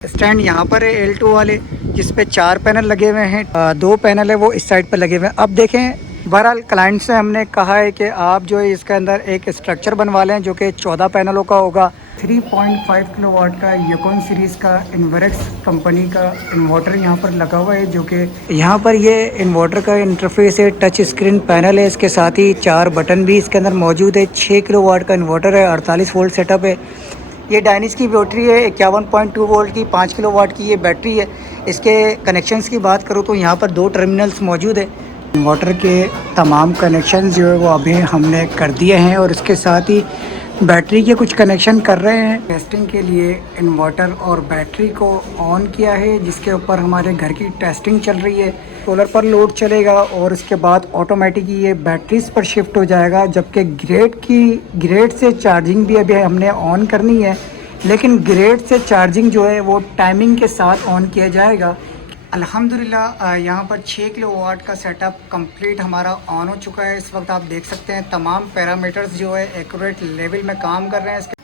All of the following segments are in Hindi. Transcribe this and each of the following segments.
स्टैंड यहाँ पर है L2 वाले, जिस पे 4 पैनल लगे हुए हैं। 2 पैनल है वो इस साइड पर लगे हुए हैं। अब देखें, बहरहाल क्लाइंट से हमने कहा है कि आप जो है इसके अंदर एक स्ट्रक्चर बनवा लें जो कि 14 पैनलों का होगा। 3.5 किलोवाट का यूकॉन सीरीज़ का इन्वर्क्स कंपनी का इन्वर्टर यहाँ पर लगा हुआ है, जो कि यहाँ पर ये इन्वर्टर का इंटरफेस है, टच स्क्रीन पैनल है। इसके साथ ही 4 बटन भी इसके अंदर मौजूद है। 6 किलोवाट का इन्वर्टर है, 48 वोल्ट सेटअप है। ये डायनिस की बैटरी है, 51.2 वोल्ट की, 5 किलोवाट की ये बैटरी है। इसके कनेक्शंस की बात करूँ तो यहाँ पर 2 टर्मिनल्स मौजूद है। इन्वर्टर के तमाम कनेक्शन जो है वो अभी हमने कर दिए हैं और इसके साथ ही बैटरी के कुछ कनेक्शन कर रहे हैं। टेस्टिंग के लिए इन्वर्टर और बैटरी को ऑन किया है, जिसके ऊपर हमारे घर की टेस्टिंग चल रही है। सोलर पर लोड चलेगा और उसके बाद ऑटोमेटिक ये बैटरीज पर शिफ्ट हो जाएगा। जबकि ग्रेड से चार्जिंग भी अभी हमने ऑन करनी है, लेकिन ग्रेड से चार्जिंग जो है वो टाइमिंग के साथ ऑन किया जाएगा। अल्हम्दुलिल्लाह यहाँ पर 6 किलोवाट का सेटअप कंप्लीट हमारा ऑन हो चुका है। इस वक्त आप देख सकते हैं तमाम पैरामीटर्स जो है एक्यूरेट लेवल में काम कर रहे हैं।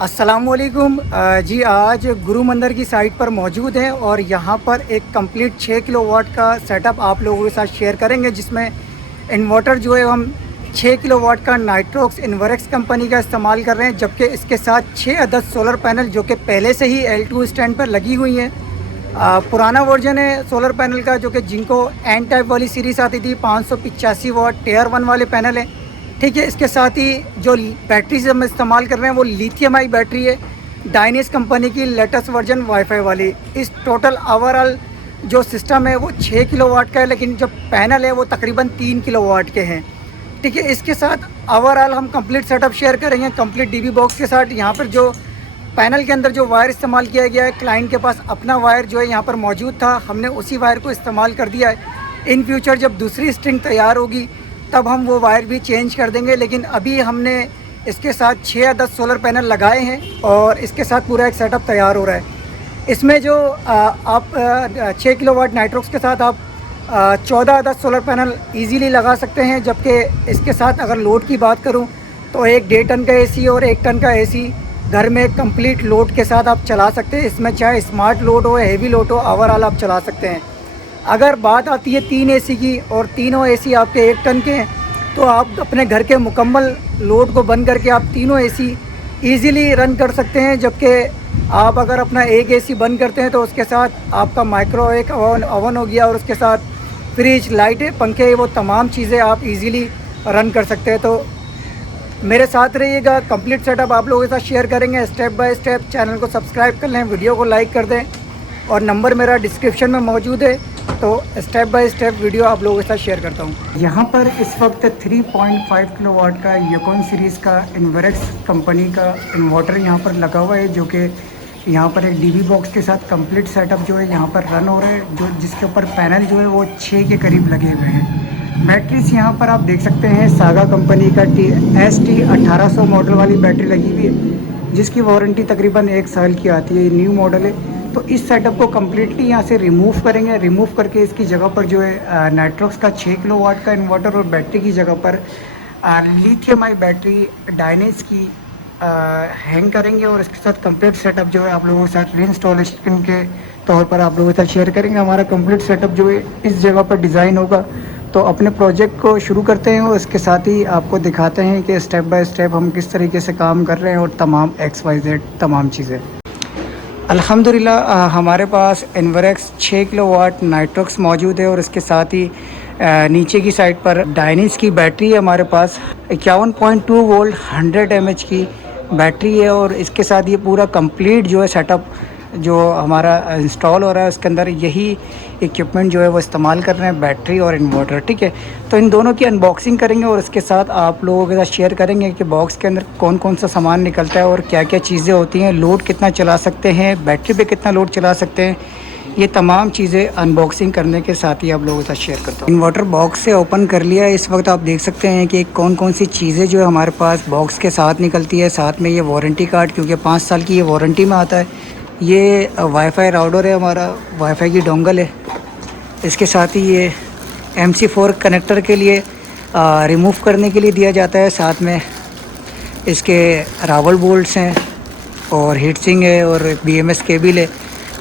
अस्सलामुअलैकुम जी, आज गुरु मंदिर की साइट पर मौजूद हैं और यहाँ पर एक कंप्लीट 6 किलोवाट का सेटअप आप लोगों के साथ शेयर करेंगे, जिसमें इन्वर्टर जो है हम 6 किलोवाट का नाइट्रोक्स इन्वर्क्स कंपनी का इस्तेमाल कर रहे हैं। जबकि इसके साथ 6 अदद सोलर पैनल जो कि पहले से ही L2 स्टैंड पर लगी हुई हैं। पुराना वर्जन है सोलर पैनल का, जो कि जिनको एन टाइप वाली सीरीज़ आती थी, 585 वाट टियर 1 वाले पैनल हैं। ठीक है, इसके साथ ही जो बैटरी हम इस्तेमाल कर रहे हैं वो लिथियम आई बैटरी है, डायनिस कंपनी की लेटेस्ट वर्जन वाईफाई वाली। इस टोटल ओवरऑल जो सिस्टम है वो 6 किलोवाट का है, लेकिन जो पैनल है वो तकरीबन 3 किलोवाट के हैं। ठीक है, इसके साथ ओवरऑल हम कंप्लीट सेटअप शेयर करेंगे कंप्लीट डीबी बॉक्स के साथ। यहाँ पर जो पैनल के अंदर जो वायर इस्तेमाल किया गया है, क्लाइंट के पास अपना वायर जो है यहाँ पर मौजूद था, हमने उसी वायर को इस्तेमाल कर दिया है। इन फ्यूचर जब दूसरी स्ट्रिंग तैयार होगी तब हम वो वायर भी चेंज कर देंगे, लेकिन अभी हमने इसके साथ 6 या 10 सोलर पैनल लगाए हैं और इसके साथ पूरा एक सेटअप तैयार हो रहा है। इसमें जो आप 6 किलोवाट नाइट्रोक्स के साथ आप 14 10 सोलर पैनल इजीली लगा सकते हैं। जबकि इसके साथ अगर लोड की बात करूं तो एक 1.5 टन का एसी और 1 टन का एसी घर में कंप्लीट लोड के साथ आप चला सकते हैं। इसमें चाहे स्मार्ट लोड हो, हैवी लोड हो, ओवरऑल आप चला सकते हैं। अगर बात आती है 3 एसी की और तीनों एसी आपके 1 टन के हैं, तो आप अपने घर के मुकम्मल लोड को बंद करके आप तीनों एसी ईज़िली रन कर सकते हैं। जबकि आप अगर अपना एक एसी बंद करते हैं तो उसके साथ आपका माइक्रोवेव ओवन हो गया और उसके साथ फ्रिज, लाइटें, पंखे, वो तमाम चीज़ें आप इजीली रन कर सकते हैं। तो मेरे साथ रहिएगा, कंप्लीट सेटअप आप लोगों के साथ शेयर करेंगे स्टेप बाय स्टेप। चैनल को सब्सक्राइब कर लें, वीडियो को लाइक कर दें और नंबर मेरा डिस्क्रिप्शन में मौजूद है, तो स्टेप बाय स्टेप वीडियो आप लोगों के साथ शेयर करता हूँ। यहाँ पर इस वक्त 3.5 किलोवाट का यूकॉन सीरीज़ का इन्वर्क्स कंपनी का इन्वर्टर यहाँ पर लगा हुआ है, जो कि यहाँ पर एक डीबी बॉक्स के साथ कंप्लीट सेटअप जो है यहाँ पर रन हो रहा है, जो जिसके ऊपर पैनल जो है वो 6 के करीब लगे हुए हैं। बैटरीज यहाँ पर आप देख सकते हैं सागा कंपनी का ST 1800 मॉडल वाली बैटरी लगी हुई है, जिसकी वारंटी तकरीबन 1 साल की आती है। ये न्यू मॉडल है। तो इस सेटअप को कम्प्लीटली यहाँ से रिमूव करेंगे। रिमूव करके इसकी जगह पर जो है नाइट्रोक्स का 6 किलोवाट का इन्वर्टर और बैटरी की जगह पर लिथियम आई बैटरी डायनिस की हैंग करेंगे और इसके साथ कंप्लीट सेटअप जो है आप लोगों के साथ रीइंस्टॉलेशन के तौर पर आप लोगों के साथ शेयर करेंगे। हमारा कंप्लीट सेटअप जो है इस जगह पर डिज़ाइन होगा। तो अपने प्रोजेक्ट को शुरू करते हैं और इसके साथ ही आपको दिखाते हैं कि स्टेप बाय स्टेप हम किस तरीके से काम कर रहे हैं और तमाम XYZ तमाम चीज़ें। अल्हम्दुलिल्लाह हमारे पास इन्वर्क्स 6 किलोवाट नाइट्रोक्स मौजूद है और इसके साथ ही नीचे की साइड पर डायनिस की बैटरी है हमारे पास। 51.2 वोल्ट 100 mAh की बैटरी है और इसके साथ ये पूरा कंप्लीट जो है सेटअप जो हमारा इंस्टॉल हो रहा है, उसके अंदर यही इक्विपमेंट जो है वो इस्तेमाल कर रहे हैं, बैटरी और इन्वर्टर। ठीक है, तो इन दोनों की अनबॉक्सिंग करेंगे और इसके साथ आप लोगों के साथ शेयर करेंगे कि बॉक्स के अंदर कौन कौन सा सामान निकलता है और क्या क्या चीज़ें होती हैं, लोड कितना चला सकते हैं, बैटरी पे कितना लोड चला सकते हैं। ये तमाम चीज़ें अनबॉक्सिंग करने के साथ ही आप लोगों के साथ शेयर करता हूँ। इन्वर्टर बॉक्स से ओपन कर लिया है। इस वक्त आप देख सकते हैं कि कौन कौन सी चीज़ें जो है हमारे पास बॉक्स के साथ निकलती है। साथ में ये वारंटी कार्ड, क्योंकि 5 साल की ये वारंटी में आता है। ये वाईफाई राउटर है हमारा, वाईफाई की डोंगल है। इसके साथ ही ये MC4 कनेक्टर के लिए रिमूव करने के लिए दिया जाता है। साथ में इसके रावल बोल्ट्स हैं और हीट सिंक है और BMS केबल है,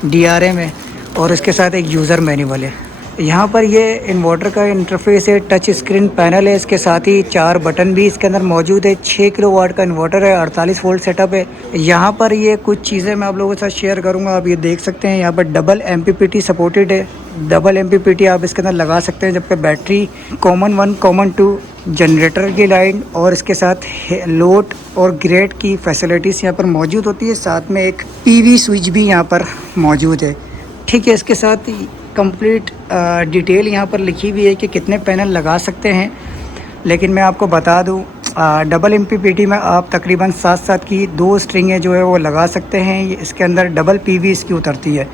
DRM है और इसके साथ एक यूज़र मैनुअल है। यहाँ पर ये इन्वर्टर का इंटरफेस है, टच स्क्रीन पैनल है, इसके साथ ही 4 बटन भी इसके अंदर मौजूद है। 6 किलोवाट का इन्वर्टर है, 48 वोल्ट सेटअप है। यहाँ पर ये कुछ चीज़ें मैं आप लोगों के साथ शेयर करूँगा। आप ये देख सकते हैं यहाँ पर डबल MPPT सपोर्टेड है। डबल MPPT आप इसके अंदर लगा सकते हैं, जबकि बैटरी कॉमन 1 कॉमन 2 जनरेटर की लाइन और इसके साथ लोड और ग्रेड की फैसिलिटीज़ यहाँ पर मौजूद होती है। साथ में एक PV स्विच भी यहाँ पर मौजूद है। ठीक है, इसके साथ कंप्लीट डिटेल यहाँ पर लिखी हुई है कि कितने पैनल लगा सकते हैं। लेकिन मैं आपको बता दूँ, डबल MPPT में आप तकरीबन 7-7 की 2 स्ट्रिंगें जो है वो लगा सकते हैं। इसके अंदर डबल PV इसकी उतरती है।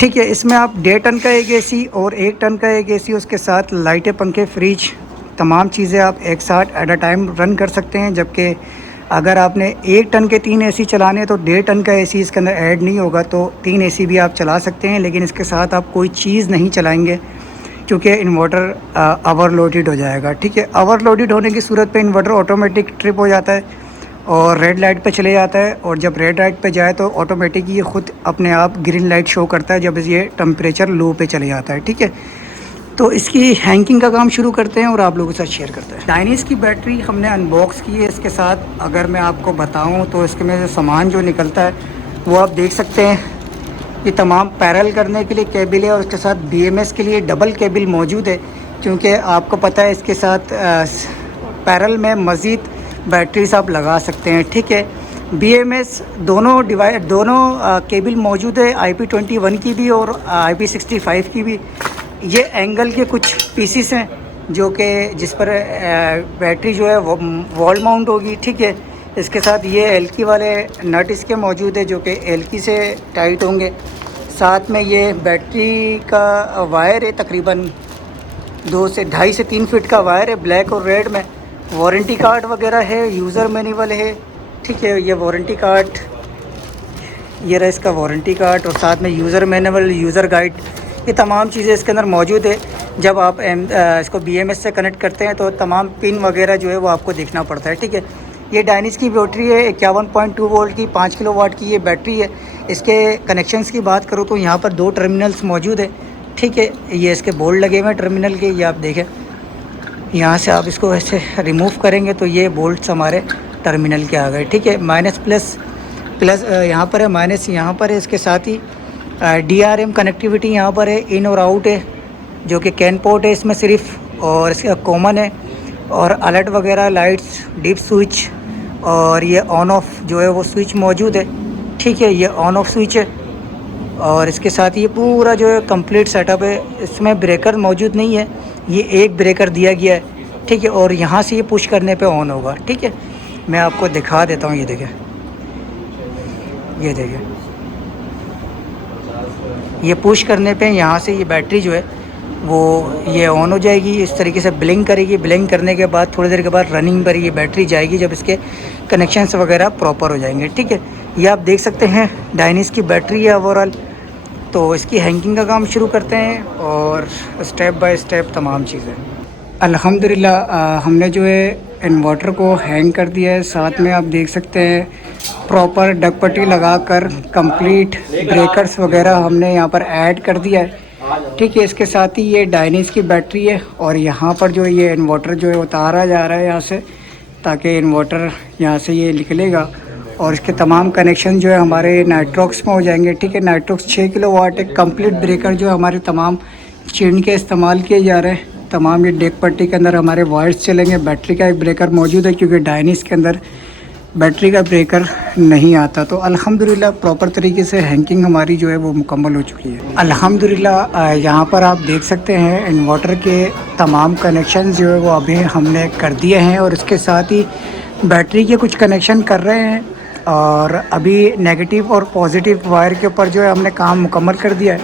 ठीक है, इसमें आप 1.5 टन का एक AC और 1 टन का एक AC, उसके साथ लाइटें, पंखे, फ्रिज, तमाम चीज़ें आप एक साथ एट अ टाइम रन कर सकते हैं। जबकि अगर आपने 1 टन के 3 AC चलाने तो 1.5 टन का AC इसके अंदर ऐड नहीं होगा, तो 3 AC भी आप चला सकते हैं। लेकिन इसके साथ आप कोई चीज़ नहीं चलाएंगे क्योंकि इन्वर्टर ओवरलोडेड हो जाएगा। ठीक है, ओवरलोडेड होने की सूरत पे इन्वर्टर ऑटोमेटिक ट्रिप हो जाता है और रेड लाइट पे चले जाता है। और जब रेड लाइट पे जाए तो ऑटोमेटिक ये ख़ुद अपने आप ग्रीन लाइट शो करता है जब ये टेम्परेचर लो पे चले जाता है। ठीक है, तो इसकी हैंगिंग का काम शुरू करते हैं और आप लोगों के साथ शेयर करते हैं। डायनिस की बैटरी हमने अनबॉक्स की है। इसके साथ अगर मैं आपको बताऊं तो इसके में से सामान जो निकलता है वो आप देख सकते हैं। ये तमाम पैरल करने के लिए केबल है और उसके साथ BMS के लिए डबल केबल मौजूद है, क्योंकि आपको पता है इसके साथ पैरल में मज़ीद बैटरीज आप लगा सकते हैं। ठीक है, BMS दोनों केबल मौजूद है, IP21 की भी और IP65 की भी। ये एंगल के कुछ पीसीस हैं जो कि जिस पर बैटरी जो है वो वॉल माउंट होगी। ठीक है, इसके साथ ये एल्की वाले नट इसके मौजूद है जो कि एल्की से टाइट होंगे। साथ में ये बैटरी का वायर है, तकरीबन 2 से 2.5 से 3 फीट का वायर है, ब्लैक और रेड में। वारंटी कार्ड वगैरह है, यूज़र मैनुअल है। ठीक है, ये वारंटी कार्ड, ये रहा इसका वारंटी कार्ड और साथ में यूज़र मैनुअल, यूज़र गाइड, ये तमाम चीज़ें इसके अंदर मौजूद है। जब आप इसको BMS से कनेक्ट करते हैं तो तमाम पिन वगैरह जो है वो आपको देखना पड़ता है। ठीक है, ये डायनिस की बैटरी है, 51.2 वोल्ट की, 5 किलोवाट की ये बैटरी है। इसके कनेक्शंस की बात करूँ तो यहाँ पर 2 टर्मिनल्स मौजूद है। ठीक है, ये इसके बोल्ट लगे हुए हैं टर्मिनल के, ये आप देखें। यहाँ से आप इसको ऐसे रिमूव करेंगे तो ये बोल्ट्स हमारे टर्मिनल के आ गए। ठीक है, माइनस प्लस यहाँ पर है, माइनस यहाँ पर है। इसके साथ ही DRM कनेक्टिविटी यहाँ पर है, इन और आउट है, जो कि कैन पोर्ट है इसमें सिर्फ, और इसका कॉमन है। और अलर्ट वगैरह, लाइट्स, डीप स्विच और ये ऑन ऑफ जो है वो स्विच मौजूद है। ठीक है, ये ऑन ऑफ स्विच है। और इसके साथ ये पूरा जो है कंप्लीट सेटअप है। इसमें ब्रेकर मौजूद नहीं है, ये एक ब्रेकर दिया गया है। ठीक है, और यहाँ से ये पुश करने पे ऑन होगा। ठीक है, मैं आपको दिखा देता हूँ। ये देखें, ये देखें, ये पुश करने पे यहाँ से ये बैटरी जो है वो ये ऑन हो जाएगी, इस तरीके से ब्लिंक करेगी। ब्लिंक करने के बाद थोड़ी देर के बाद रनिंग पर ये बैटरी जाएगी जब इसके कनेक्शंस वगैरह प्रॉपर हो जाएंगे। ठीक है, ये आप देख सकते हैं डायनिस की बैटरी है ओवरऑल। तो इसकी हैंगिंग का काम शुरू करते हैं और स्टेप बाय स्टेप तमाम चीज़ें। अल्हम्दुलिल्लाह हमने जो है इन्वर्टर को हैंग कर दिया है। साथ में आप देख सकते हैं प्रॉपर डग पट्टी लगाकर कंप्लीट ब्रेकर्स वगैरह हमने यहाँ पर ऐड कर दिया है। ठीक है, इसके साथ ही ये डायनिस की बैटरी है और यहाँ पर जो ये इन्वर्टर जो है उतारा जा रहा है यहाँ से, ताकि इन्वर्टर यहाँ से ये निकलेगा और इसके तमाम कनेक्शन जो है हमारे नाइट्रॉक्स में हो जाएंगे। ठीक है, नाइट्रॉक्स 6 किलोवाट एक कंप्लीट ब्रेकर जो हमारे तमाम चेन के इस्तेमाल किए जा रहे हैं। तमाम ये डेक पट्टी के अंदर हमारे वायर्स चलेंगे। बैटरी का एक ब्रेकर मौजूद है क्योंकि डायनिस के अंदर बैटरी का ब्रेकर नहीं आता। तो अल्हम्दुलिल्लाह प्रॉपर तरीके से हैंगिंग हमारी जो है वो मुकम्मल हो चुकी है। अल्हम्दुलिल्लाह यहाँ पर आप देख सकते हैं इन्वर्टर के तमाम कनेक्शन जो है वो अभी हमने कर दिए हैं और इसके साथ ही बैटरी के कुछ कनेक्शन कर रहे हैं और अभी नेगेटिव और पॉजिटिव वायर के ऊपर जो है हमने काम मुकम्मल कर दिया है।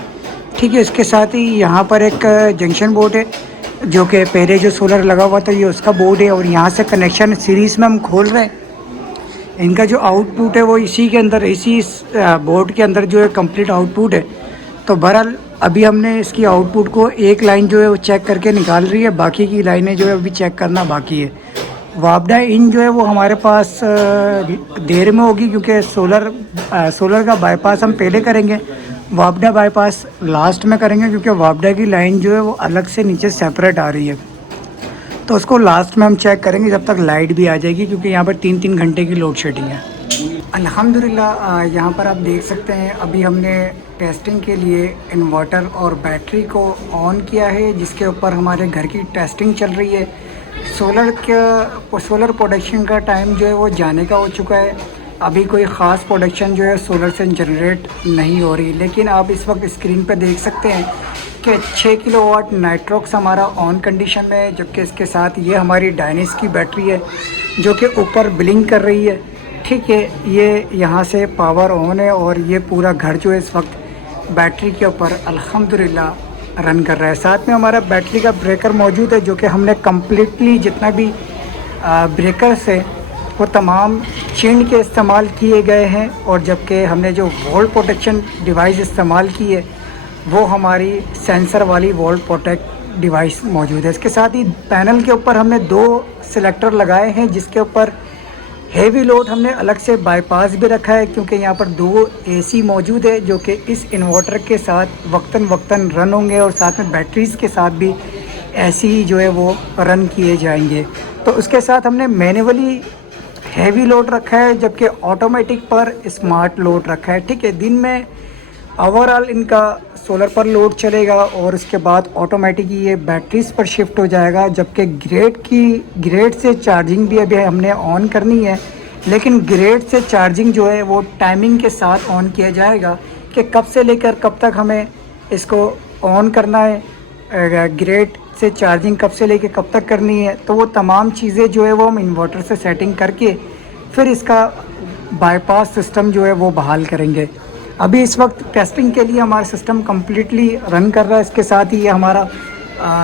ठीक है, इसके साथ ही यहाँ पर एक जंक्शन बोर्ड है जो कि पहले जो सोलर लगा हुआ था ये उसका बोर्ड है और यहाँ से कनेक्शन सीरीज़ में हम खोल रहे हैं। इनका जो आउटपुट है वो इसी के अंदर, इसी बोर्ड के अंदर जो है कंप्लीट आउटपुट है। तो बहरहाल अभी हमने इसकी आउटपुट को एक लाइन जो है वो चेक करके निकाल रही है, बाकी की लाइनें जो है अभी चेक करना बाकी है। वापडा इन जो है वो हमारे पास देर में होगी, क्योंकि सोलर का बाईपास हम पहले करेंगे, वापडा बाईपास लास्ट में करेंगे, क्योंकि वापडा की लाइन जो है वो अलग से नीचे सेपरेट आ रही है। तो उसको लास्ट में हम चेक करेंगे जब तक लाइट भी आ जाएगी, क्योंकि यहाँ पर 3-3 घंटे की लोड शेडिंग है। अल्हम्दुलिल्लाह यहाँ पर आप देख सकते हैं अभी हमने टेस्टिंग के लिए इन्वर्टर और बैटरी को ऑन किया है, जिसके ऊपर हमारे घर की टेस्टिंग चल रही है। सोलर प्रोडक्शन का टाइम जो है वो जाने का हो चुका है। अभी कोई ख़ास प्रोडक्शन जो है सोलर से जनरेट नहीं हो रही, लेकिन आप इस वक्त स्क्रीन पर देख सकते हैं कि 6 किलोवाट नाइट्रोक्स हमारा ऑन कंडीशन में है, जबकि इसके साथ ये हमारी डायनेस की बैटरी है जो कि ऊपर ब्लिंक कर रही है। ठीक है, ये यहाँ से पावर ऑन है और ये पूरा घर जो है इस वक्त बैटरी के ऊपर अल्हम्दुलिल्लाह रन कर रहा है। साथ में हमारा बैटरी का ब्रेकर मौजूद है, जो कि हमने कम्प्लीटली जितना भी ब्रेकर्स है वो तमाम चिंड के इस्तेमाल किए गए हैं, और जबकि हमने जो वोल्ट प्रोटेक्शन डिवाइस इस्तेमाल की है वो हमारी सेंसर वाली वोल्ट प्रोटेक्ट डिवाइस मौजूद है। इसके साथ ही पैनल के ऊपर हमने 2 सिलेक्टर लगाए हैं, जिसके ऊपर हेवी लोड हमने अलग से बाईपास भी रखा है, क्योंकि यहाँ पर 2 एसी मौजूद है जो कि इस इन्वर्टर के साथ वक्तन रन होंगे, और साथ में बैटरीज़ के साथ भी एसी जो है वो रन किए जाएंगे। तो उसके साथ हमने मैनुअली हैवी लोड रखा है, जबकि ऑटोमेटिक पर स्मार्ट लोड रखा है। ठीक है, दिन में ओवरऑल इनका सोलर पर लोड चलेगा और उसके बाद ऑटोमेटिक ये बैटरीज पर शिफ्ट हो जाएगा, जबकि ग्रेड से चार्जिंग भी अभी हमने ऑन करनी है, लेकिन ग्रेड से चार्जिंग जो है वो टाइमिंग के साथ ऑन किया जाएगा कि कब से लेकर कब तक हमें इसको ऑन करना है, ग्रेड से चार्जिंग कब से लेकर कब तक करनी है। तो वो तमाम चीज़ें जो है वो हम इन्वर्टर से सेटिंग करके फिर इसका बाईपास सिस्टम जो है वो बहाल करेंगे। अभी इस वक्त टेस्टिंग के लिए हमारा सिस्टम कम्प्लीटली रन कर रहा है। इसके साथ ही ये हमारा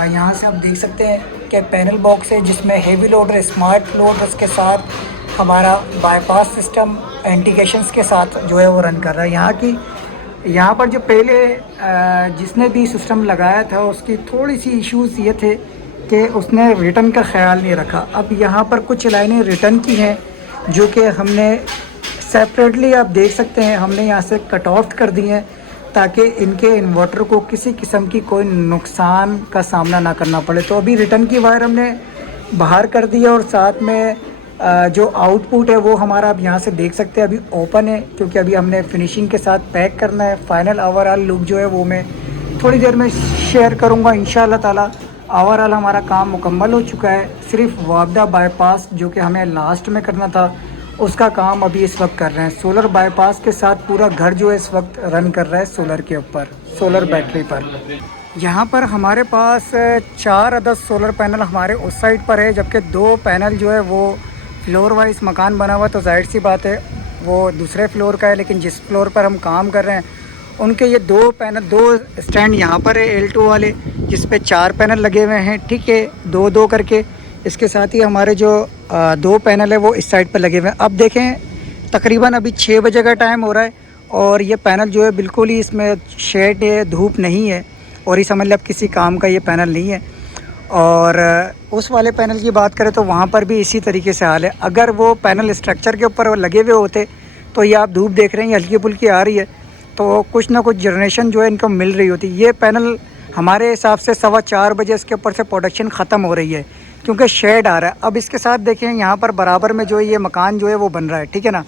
यहाँ से आप देख सकते हैं कि पैनल बॉक्स है, जिसमें हेवी लोडर स्मार्ट लोड, उसके साथ हमारा बाईपास सिस्टम इंडिकेशंस के साथ जो है वो रन कर रहा है। यहाँ पर जो पहले जिसने भी सिस्टम लगाया था उसकी थोड़ी सी इश्यूज़ ये थे कि उसने रिटर्न का ख्याल नहीं रखा। अब यहाँ पर कुछ लाइनें रिटर्न की हैं जो कि हमने सेपरेटली आप देख सकते हैं हमने यहाँ से कट ऑफ कर दी हैं, ताकि इनके इन्वर्टर को किसी किस्म की कोई नुकसान का सामना ना करना पड़े। तो अभी रिटर्न की वायर हमने बाहर कर दी है, और साथ में जो आउटपुट है वो हमारा आप यहाँ से देख सकते हैं अभी ओपन है, क्योंकि अभी हमने फिनिशिंग के साथ पैक करना है। फाइनल ओवरऑल लुक जो है वो मैं थोड़ी देर में शेयर करूँगा इंशाल्लाह ताला। ओवरऑल हमारा काम मुकम्मल हो चुका है, सिर्फ वापडा बाईपास जो कि हमें लास्ट में करना था उसका काम अभी इस वक्त कर रहे हैं। सोलर बाईपास के साथ पूरा घर जो है इस वक्त रन कर रहा है सोलर के ऊपर, सोलर बैटरी पर। यहाँ पर हमारे पास 4 अदद सोलर पैनल हमारे उस साइड पर है, जबकि 2 पैनल जो है वो फ्लोर वाइज मकान बना हुआ, तो जाहिर सी बात है वो दूसरे फ्लोर का है। लेकिन जिस फ्लोर पर हम काम कर रहे हैं उनके ये 2 स्टैंड यहाँ पर है L2 वाले, जिस पे 4 पैनल लगे हुए हैं। ठीक है, 2-2 करके। इसके साथ ही हमारे जो 2 पैनल है वो इस साइड पर लगे हुए हैं। अब देखें तकरीबन अभी 6 बजे का टाइम हो रहा है, और ये पैनल जो है बिल्कुल ही इसमें शेड है, धूप नहीं है, और ये समझ लें अब किसी काम का ये पैनल नहीं है। और उस वाले पैनल की बात करें तो वहाँ पर भी इसी तरीके से हाल है। अगर वो पैनल स्ट्रक्चर के ऊपर लगे हुए होते तो ये आप धूप देख रहे हैं हल्की फुल्की आ रही है, तो कुछ ना कुछ जनरेशन जो है इनको मिल रही होती। ये पैनल हमारे हिसाब से 4:15 बजे इसके ऊपर से प्रोडक्शन ख़त्म हो रही है, क्योंकि शेड आ रहा है। अब इसके साथ देखें यहाँ पर बराबर में जो ये मकान जो है वो बन रहा है, ठीक है ना।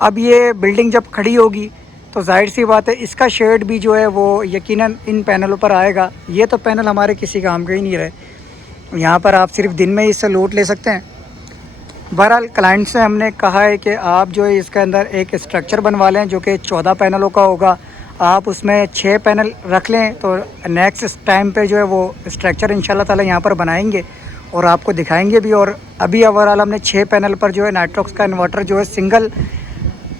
अब ये बिल्डिंग जब खड़ी होगी तो जाहिर सी बात है इसका शेड भी जो है वो यकीनन इन पैनलों पर आएगा। ये तो पैनल हमारे किसी काम के ही नहीं रहे, यहाँ पर आप सिर्फ दिन में ही इससे लोड ले सकते हैं। बहरहाल क्लाइंट से हमने कहा है कि आप जो है इसके अंदर एक स्ट्रक्चर बनवा लें जो कि 14 पैनलों का होगा। आप उसमें 6 पैनल रख लें, तो नेक्स्ट टाइम पे जो है वो स्ट्रक्चर इंशाल्लाह ताला यहाँ पर बनाएंगे और आपको दिखाएंगे भी। और अभी ओवरऑल हमने 6 पैनल पर जो है नाइट्रोक्स का इन्वर्टर जो है सिंगल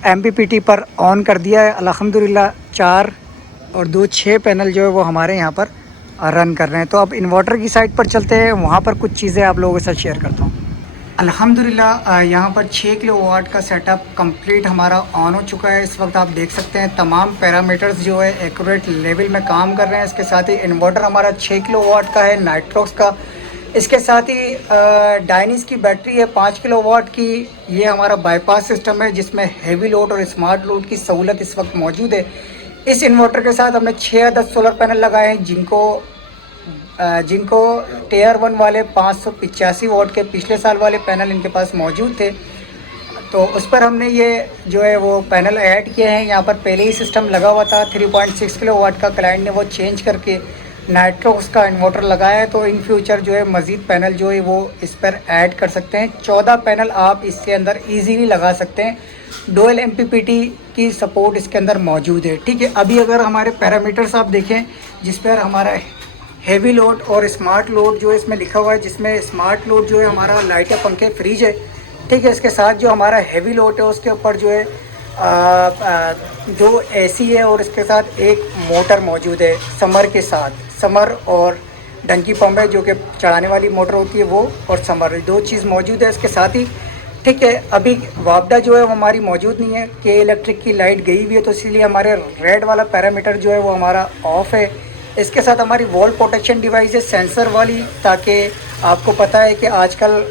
MPPT पर ऑन कर दिया है। अल्हम्दुलिल्लाह 4 और 2 6 पैनल जो है वो हमारे यहाँ पर रन कर रहे हैं। तो अब इन्वर्टर की साइड पर चलते हैं, वहाँ पर कुछ चीज़ें आप लोगों के साथ शेयर करता हूँ। अल्हम्दुलिल्लाह यहाँ पर 6 किलोवाट का सेटअप कंप्लीट हमारा ऑन हो चुका है। इस वक्त आप देख सकते हैं तमाम पैरामीटर्स जो है एक्यूरेट लेवल में काम कर रहे हैं। इसके साथ ही इन्वर्टर हमारा 6 किलोवाट का है नाइट्रोक्स का, इसके साथ ही डायनिस की बैटरी है 5 किलोवाट की। ये हमारा बाईपास सिस्टम है जिसमें हैवी लोड और स्मार्ट लोड की सहूलत इस वक्त मौजूद है। इस इन्वर्टर के साथ हमने 6 अदद सोलर पैनल लगाए हैं जिनको टेयर 1 वाले 585 वाट के पिछले साल वाले पैनल इनके पास मौजूद थे, तो उस पर हमने ये जो है वो पैनल ऐड किए हैं। यहाँ पर पहले ही सिस्टम लगा हुआ था 3.6 किलोवाट का, क्लाइंट ने वो चेंज करके नाइट्रोक्स का इन्वर्टर लगाया है। तो इन फ्यूचर जो है मज़ीद पैनल जो है वो इस पर ऐड कर सकते हैं। 14 पैनल आप इसके अंदर ईजीली लगा सकते हैं। डुअल MPPT की सपोर्ट इसके अंदर मौजूद है। ठीक है, अभी अगर हमारे पैरामीटर्स आप देखें जिस पर हमारा हैवी लोड और स्मार्ट लोड जो है इसमें लिखा हुआ है, जिसमें स्मार्ट लोड जो है हमारा लाइटें, पंखे, फ्रिज है। ठीक है, इसके साथ जो हमारा हैवी लोड है उसके ऊपर जो है जो AC है और इसके साथ एक मोटर मौजूद है समर के साथ। समर और डंकी पंप है जो कि चढ़ाने वाली मोटर होती है वो, और समर, 2 चीज़ मौजूद है इसके साथ ही। ठीक है, अभी वापडा जो है वो हमारी मौजूद नहीं है, के इलेक्ट्रिक की लाइट गई हुई है, तो इसलिए हमारे रेड वाला पैरामीटर जो है वो हमारा ऑफ है। इसके साथ हमारी वॉल प्रोटेक्शन डिवाइस है सेंसर वाली, ताकि आपको पता है कि आजकल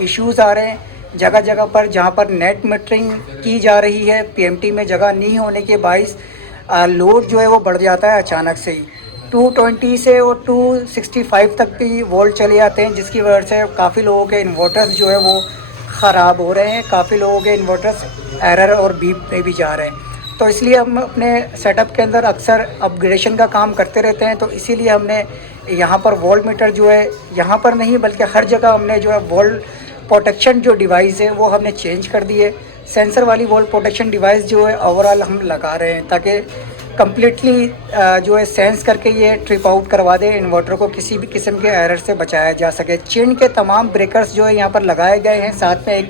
इश्यूज़ आ रहे हैं जगह जगह पर जहाँ पर नेट मीटरिंग की जा रही है, PMT में जगह नहीं होने के बाइस लोड जो है वो बढ़ जाता है अचानक से ही। 220 से और 265 तक भी वोल्ट चले जाते हैं, जिसकी वजह से काफ़ी लोगों के इन्वर्टर्स जो है वो ख़राब हो रहे हैं, काफ़ी लोगों के इन्वर्टर्स एरर और बीप में भी जा रहे हैं। तो इसलिए हम अपने सेटअप के अंदर अक्सर अपग्रेडेशन का काम करते रहते हैं, तो इसीलिए हमने यहाँ पर वोल्ट मीटर जो है, यहाँ पर नहीं बल्कि हर जगह हमने जो है वोल्ट प्रोटेक्शन जो डिवाइस है वो हमने चेंज कर दी है। सेंसर वाली वोल्ट प्रोटेक्शन डिवाइस जो है ओवरऑल हम लगा रहे हैं, ताकि कम्प्लीटली जो है सेंस करके ये ट्रिप आउट करवा दे, इन्वर्टर को किसी भी किस्म के एरर से बचाया जा सके। चेन के तमाम ब्रेकर्स जो है यहाँ पर लगाए गए हैं, साथ में एक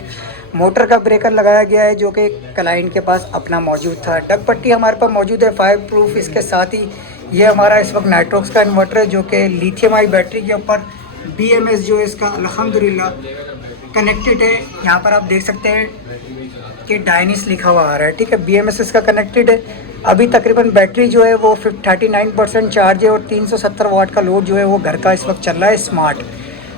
मोटर का ब्रेकर लगाया गया है जो कि क्लाइंट के पास अपना मौजूद था। डग पट्टी हमारे पास मौजूद है फायर प्रूफ। इसके साथ ही ये हमारा इस वक्त नाइट्रोक्स का इन्वर्टर है जो कि लिथियम आई बैटरी के ऊपर BMS जो है इसका अल्हम्दुलिल्लाह कनेक्टेड है। यहाँ पर आप देख सकते हैं कि डायनिस लिखा हुआ आ रहा है। ठीक है, BMS इसका कनेक्टेड है। अभी तकरीबन बैटरी जो है वो 39% चार्ज है और 370 वाट का लोड जो है वो घर का इस वक्त चल रहा है स्मार्ट।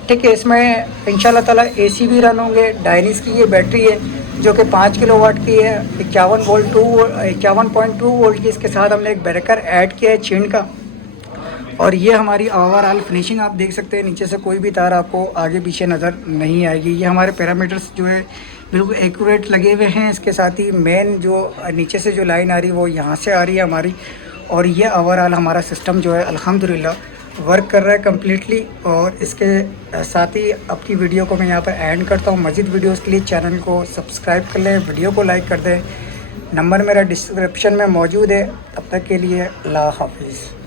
ठीक है, इसमें इंशाल्लाह ताला AC भी रन होंगे। डायनिस की ये बैटरी है जो कि 5 किलोवाट की है, 51.2 वोल्ट की। इसके साथ हमने एक ब्रेकर ऐड किया है चेन का, और ये हमारी ओवरऑल फिनिशिंग आप देख सकते हैं। नीचे से कोई भी तार आपको आगे पीछे नज़र नहीं आएगी। ये हमारे पैरामीटर्स जो है बिल्कुल एक्यूरेट लगे हुए हैं। इसके साथ ही मेन जो नीचे से जो लाइन आ रही है वो यहाँ से आ रही है हमारी, और ये ओवरऑल हमारा सिस्टम जो है अल्हम्दुलिल्लाह वर्क कर रहा है कम्प्लीटली। और इसके साथ ही अपनी वीडियो को मैं यहाँ पर एंड करता हूँ। मज़ीद वीडियोज़ के लिए चैनल को सब्सक्राइब कर लें, वीडियो को लाइक कर दें। नंबर मेरा डिस्क्रिप्शन में मौजूद है। तब तक के लिए अल्लाह हाफिज़।